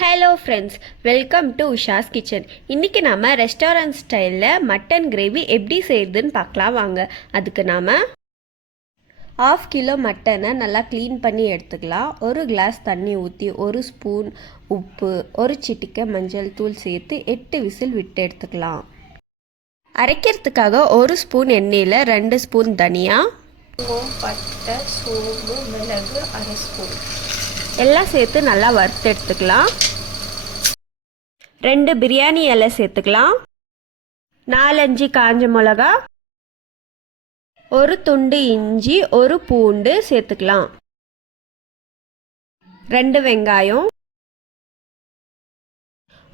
Hello friends, welcome to Usha's kitchen. இன்றைக்கி நாம் restaurant ஸ்டைலில் மட்டன் கிரேவி எப்படி செய்யுதுன்னு பார்க்கலாம் வாங்க. அதுக்கு நாம் 1/2 கிலோ மட்டனை நல்லா க்ளீன் பண்ணி எடுத்துக்கலாம். 1 கிளாஸ் தண்ணி ஊற்றி 1 ஸ்பூன் உப்பு, 1 சிட்டிகை மஞ்சள் தூள் சேர்த்து 8 விசில் விட்டு எடுத்துக்கலாம். அரைக்கிறதுக்காக 1 ஸ்பூன் எண்ணெயில் 2 ஸ்பூன் தனியா, பட்டை, சோம்பு, மிளகு 1/2 ஸ்பூன் எல்லாம் சேர்த்து நல்லா வறுத்து எடுத்துக்கலாம். 2 பிரியாணி இலை சேர்த்துக்கலாம். 4-5 காஞ்ச மிளகா, 1 துண்டு இஞ்சி, 1 பூண்டு சேர்த்துக்கலாம். 2 வெங்காயம்,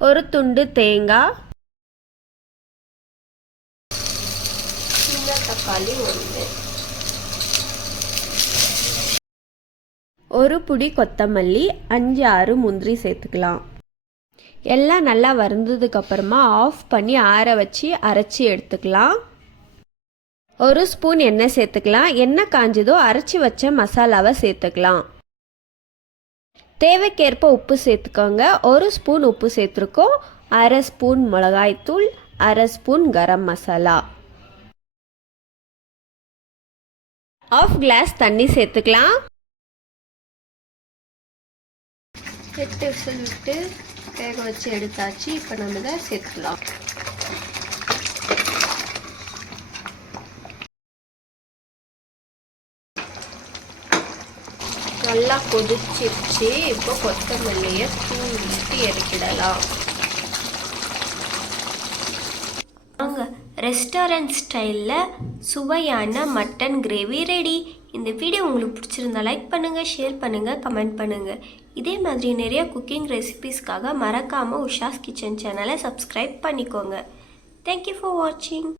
1 துண்டு தேங்காய், சின்ன தக்காளி 1, 1 புடி கொத்தமல்லி, 5-6 முந்திரி சேர்த்துக்கலாம். எல்லாம் நல்லா வறுந்ததுக்கப்புறமா ஆஃப் பண்ணி ஆற வச்சு அரைச்சி எடுத்துக்கலாம். 1 ஸ்பூன் எண்ணெய் சேர்த்துக்கலாம். எண்ணெய் காஞ்சதோ அரைச்சி வச்ச மசாலாவை சேர்த்துக்கலாம். தேவைக்கேற்ப உப்பு சேர்த்துக்கோங்க. 1 ஸ்பூன் உப்பு சேர்த்துருக்கோம். 1/2 ஸ்பூன் மிளகாய்த்தூள், 1/2 ஸ்பூன் கரம் மசாலா, 1/2 கிளாஸ் தண்ணி சேர்த்துக்கலாம். 8 விசில் விட்டு வேக வச்சு எடுத்தாச்சு. இப்போ நம்ம இதை சேர்த்துக்கலாம். நல்லா கொதிச்சிருச்சு. இப்போ கொத்தமல்லியை தூவிட்டு இறக்கிடலாம். ரெஸ்டாரண்ட் ஸ்டைலில் சுவையான மட்டன் கிரேவி ரெடி. இந்த வீடியோ உங்களுக்கு பிடிச்சிருந்தா லைக் பண்ணுங்கள், ஷேர் பண்ணுங்கள், கமெண்ட் பண்ணுங்கள். இதே மாதிரி நிறைய குக்கிங் ரெசிபீஸ்க்காக மறக்காமல் உஷாஸ் கிச்சன் சேனலை சப்ஸ்கிரைப் பண்ணிக்கோங்க. தேங்க்யூ ஃபார் வாட்சிங்.